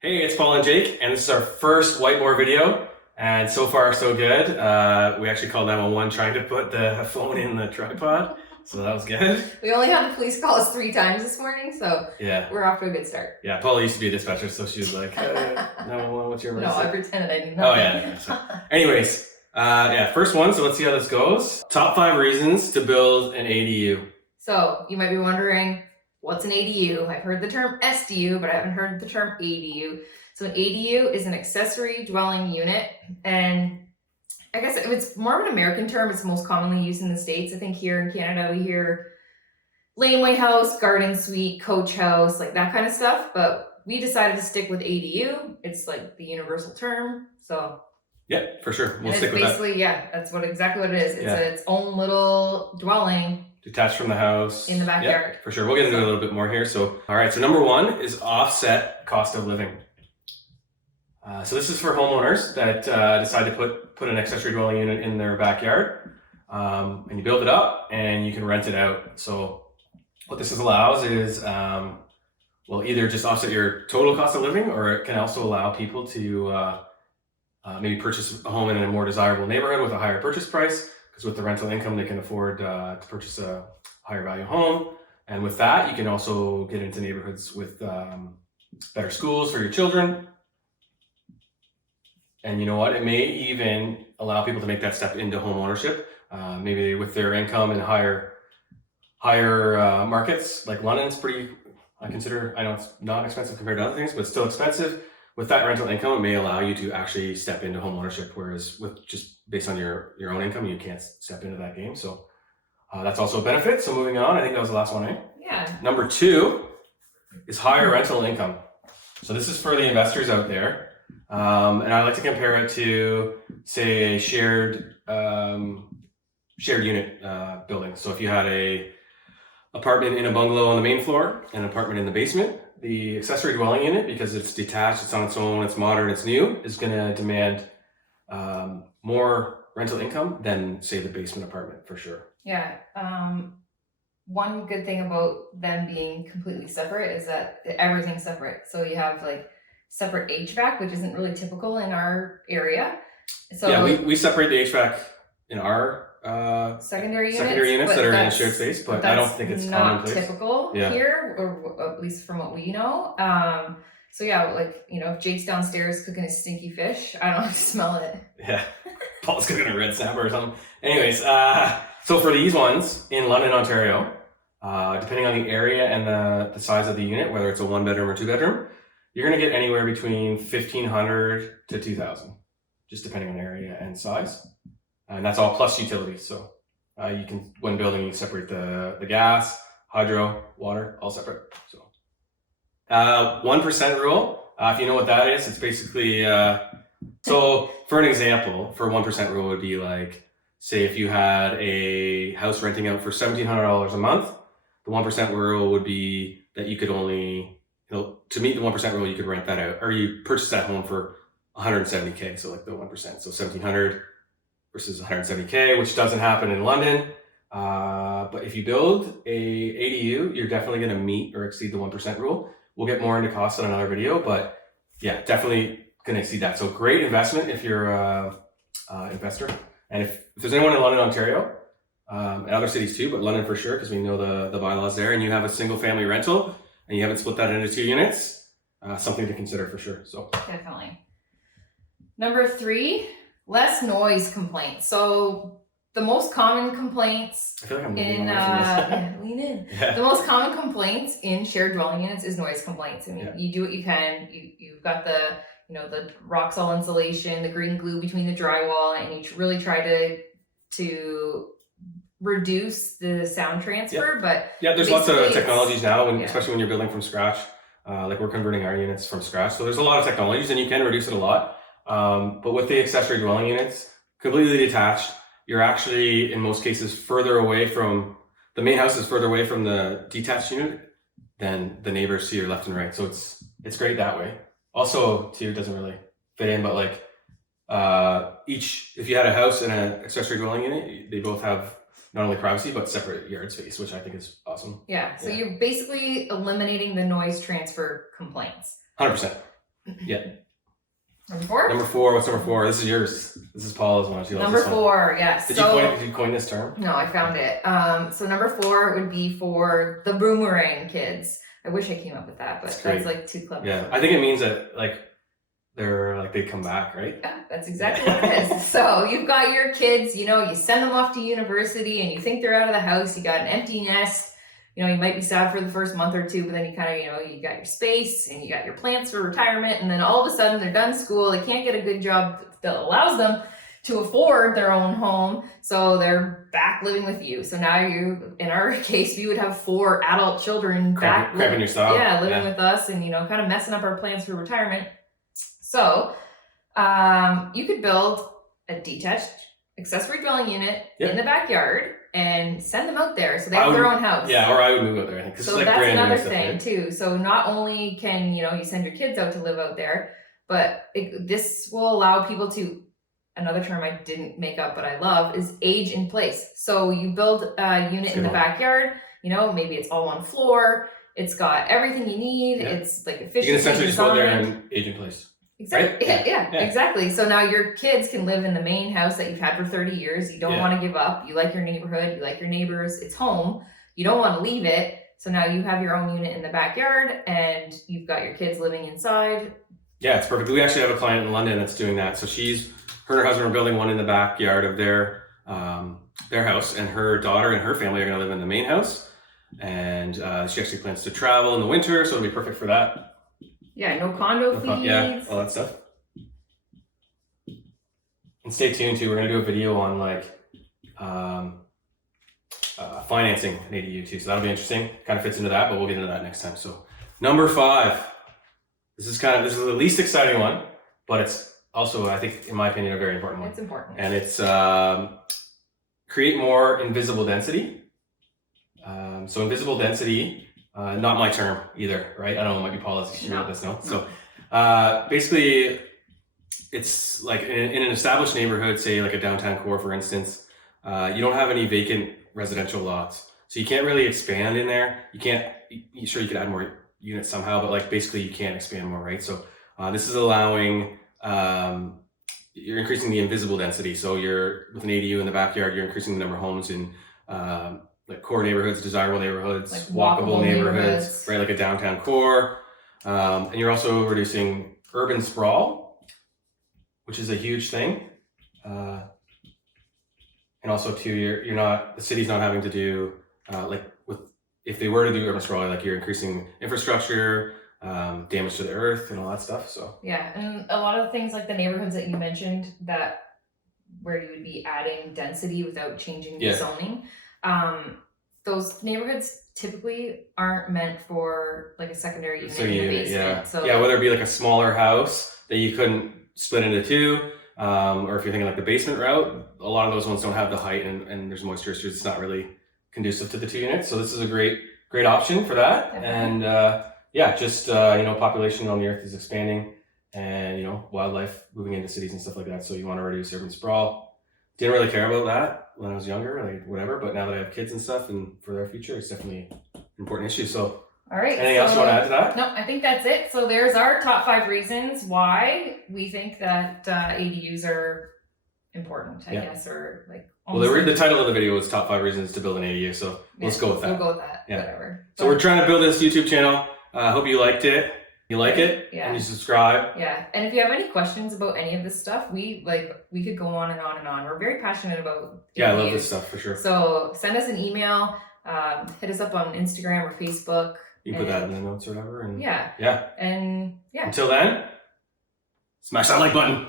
Hey, it's Paul and Jake, and this is our first whiteboard video, and so far so good. We actually called 911 trying to put the phone in the tripod, so that was good. We only had the police call us 3 times this morning, so Yeah, we're off to a good start. yeah. Paula used to be a dispatcher, so she was like, 911, what's your No, emergency? I pretended I didn't know. Oh, yeah. So, anyways, first one, so let's see how this goes. Top 5 reasons to build an ADU. So you might be wondering, what's an ADU? I've heard the term SDU, but I haven't heard the term ADU. So an ADU is an accessory dwelling unit, and I guess it's more of an American term. It's most commonly used in the States. I think here in Canada we hear laneway house, garden suite, coach house, like that kind of stuff. But we decided to stick with ADU. It's like the universal term. So Yeah, for sure. We'll and stick it's with that. basically, yeah, that's exactly what it is. It's Yeah. its own little dwelling Detached from the house. in the backyard. Yeah, for sure. We'll get into it a little bit more here. So, all right. So number 1 is offset cost of living. So this is for homeowners that decide to put an accessory dwelling unit in their backyard, and you build it up and you can rent it out. So what this allows is, either just offset your total cost of living, or it can also allow people to maybe purchase a home in a more desirable neighborhood with a higher purchase price, because with the rental income, they can afford to purchase a higher value home. And with that, you can also get into neighborhoods with better schools for your children. And you know what? It may even allow people to make that step into home ownership, maybe with their income in higher markets. Like London's pretty, I know it's not expensive compared to other things, but it's still expensive. With that rental income, it may allow you to actually step into home ownership, whereas with just based on your own income, you can't step into that game. So that's also a benefit. So moving on, I think that was the last one, eh? Yeah. Number 2 is higher rental income. So this is for the investors out there. And I like to compare it to, say, a shared unit building. So if you had a apartment in a bungalow on the main floor and an apartment in the basement, the accessory dwelling unit, because it's detached, it's on its own, it's modern, it's new, is going to demand more rental income than, say, the basement apartment, for sure. Yeah. One good thing about them being completely separate is that everything's separate. So you have like separate HVAC, which isn't really typical in our area. So yeah, we separate the HVAC in our secondary units that are in a shared space, but I don't think it's not commonplace. typical here, or at least from what we know. So yeah, like, if Jake's downstairs cooking a stinky fish, I don't have to smell it. Yeah, Paul's cooking a red snapper or something. Anyways, so for these ones in London, Ontario, depending on the area and the size of the unit, whether it's a 1-bedroom or 2-bedroom, you're going to get anywhere between 1,500 to 2,000, just depending on area and size. And that's all plus utilities. So you can, when building, you separate the gas, hydro, water, all separate. So 1% rule, if you know what that is, it's basically, so for an example, for 1% rule would be like, say if you had a house renting out for $1,700 a month, the 1% rule would be that you could only, to meet the 1% rule, you could rent that out, or you purchase that home for $170K. So like the 1%, so 1,700 versus 170K, which doesn't happen in London. But if you build a ADU, you're definitely going to meet or exceed the 1% rule. We'll get more into costs on another video, but yeah, definitely going to exceed that. So great investment if you're an investor. And if there's anyone in London, Ontario, and other cities too, but London for sure, because we know the bylaws there, and you have a single family rental and you haven't split that into 2 units, something to consider for sure. So Definitely. Number 3, less noise complaints. So the most common complaints I feel like I'm lean in. Yeah. The most common complaints in shared dwelling units is noise complaints. I mean, Yeah. you do what you can. You've got the Roxol insulation, the green glue between the drywall, and you really try to reduce the sound transfer. But yeah, there's lots of technologies now, yeah. especially when you're building from scratch. Like we're converting our units from scratch, so there's a lot of technologies, and you can reduce it a lot. But with the accessory dwelling units, completely detached, you're actually, in most cases, further away from the main house is further away from the detached unit than the neighbors to your left and right. So it's great that way. Also, too, it doesn't really fit in, but like if you had a house and an accessory dwelling unit, they both have not only privacy, but separate yard space, which I think is awesome. Yeah, so you're basically eliminating the noise transfer complaints. 100%. Yeah. Number 4? Number 4. What's number 4? This is yours. This is Paula's one. She loves Number this one. 4, yes. Did you coin this term? No, I found it. So number 4 would be for the Boomerang Kids. I wish I came up with that, but that's like too clever. Yeah, I think it means that like they come back, right? Yeah, that's exactly what it is. So you've got your kids, you send them off to university and you think they're out of the house, you got an empty nest, you might be sad for the first month or two, but then you kind of, you got your space and you got your plans for retirement, and then all of a sudden they're done school, they can't get a good job that allows them to afford their own home, so they're back living with you. So now in our case, we would have 4 adult children back cramping your style. Yeah, living with us and kind of messing up our plans for retirement. So you could build a detached accessory dwelling unit in the backyard and send them out there so they have their own house. Yeah, or I would move out there, I think. So that's another thing too. So not only can you send your kids out to live out there, but this will allow people to, another term I didn't make up but I love, is age in place. So you build a unit in the backyard, maybe it's all one floor, it's got everything you need, it's like efficient. You can essentially just go there and age in place. Exactly. Right? Yeah, exactly. So now your kids can live in the main house that you've had for 30 years. You don't want to give up. You like your neighborhood. You like your neighbors. It's home. You don't want to leave it. So now you have your own unit in the backyard and you've got your kids living inside. Yeah, it's perfect. We actually have a client in London that's doing that. So her and her husband are building one in the backyard of their house, and her daughter and her family are going to live in the main house. And she actually plans to travel in the winter, so it'll be perfect for that. Yeah, no condo fees. Yeah, all that stuff. And stay tuned too. We're gonna do a video on financing an ADU too, so that'll be interesting. Kind of fits into that, but we'll get into that next time. So number 5. This is the least exciting one, but it's also, I think, in my opinion, a very important one. It's important. And it's create more invisible density. So invisible density. Not my term either, right? I don't know, it might be Paula's, she wrote this note. So basically, it's like in an established neighborhood, say like a downtown core, for instance, you don't have any vacant residential lots. So you can't really expand in there. You could add more units somehow, but basically you can't expand more, right? So this is allowing, you're increasing the invisible density. So with an ADU in the backyard, you're increasing the number of homes in core neighborhoods, desirable neighborhoods, walkable neighborhoods, right? Like a downtown core. And you're also reducing urban sprawl, which is a huge thing. And also too, the city's not having to do, if they were to do urban sprawl, you're increasing infrastructure, damage to the earth and all that stuff. So yeah, and a lot of things like the neighborhoods that you mentioned where you would be adding density without changing the zoning. Those neighborhoods typically aren't meant for a secondary unit in the basement. Yeah. So whether it be a smaller house that you couldn't split into 2, or if you're thinking the basement route, a lot of those ones don't have the height and there's moisture issues. It's not really conducive to the 2 units. So this is a great option for that. Definitely. And population on the earth is expanding, and wildlife moving into cities and stuff like that. So you want to reduce urban sprawl. Didn't really care about that when I was younger, whatever. But now that I have kids and stuff, and for their future, it's definitely an important issue. So, all right. Anything else you want to add to that? No, I think that's it. So there's our top 5 reasons why we think that ADUs are important, I guess, or Well, the title of the video was top 5 reasons to build an ADU. So let's go with that. We'll go with that. Yeah. Whatever. So we're trying to build this YouTube channel. Hope you liked it. You like it? Yeah. And you subscribe. Yeah. And if you have any questions about any of this stuff, we could go on and on and on. We're very passionate about ADUs. Yeah, I love this stuff for sure. So send us an email, hit us up on Instagram or Facebook. You can put that in the notes or whatever. And yeah. Yeah. And yeah. Until then, smash that like button.